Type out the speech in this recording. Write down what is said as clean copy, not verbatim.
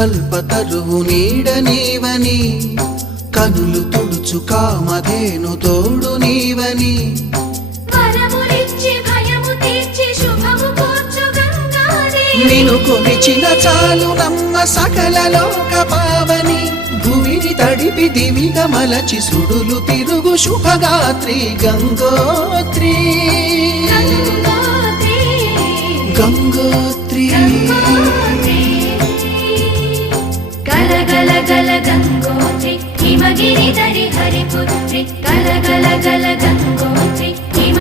కల్పతరువు నీడ నీవని కనులు తుడుచు కామధేను తోడు నీవని నిను కొలిచిన చాలు నమ్మ సకల లోక పావని భూమిని తడిపి దివిగా మలచి సుడులు తిరుగు శుభగాత్రి గంగోత్రి గంగోత్రి గల గల గల గంగోత్రి హిమగిరి దరి హరిపుత్రి గల గల గల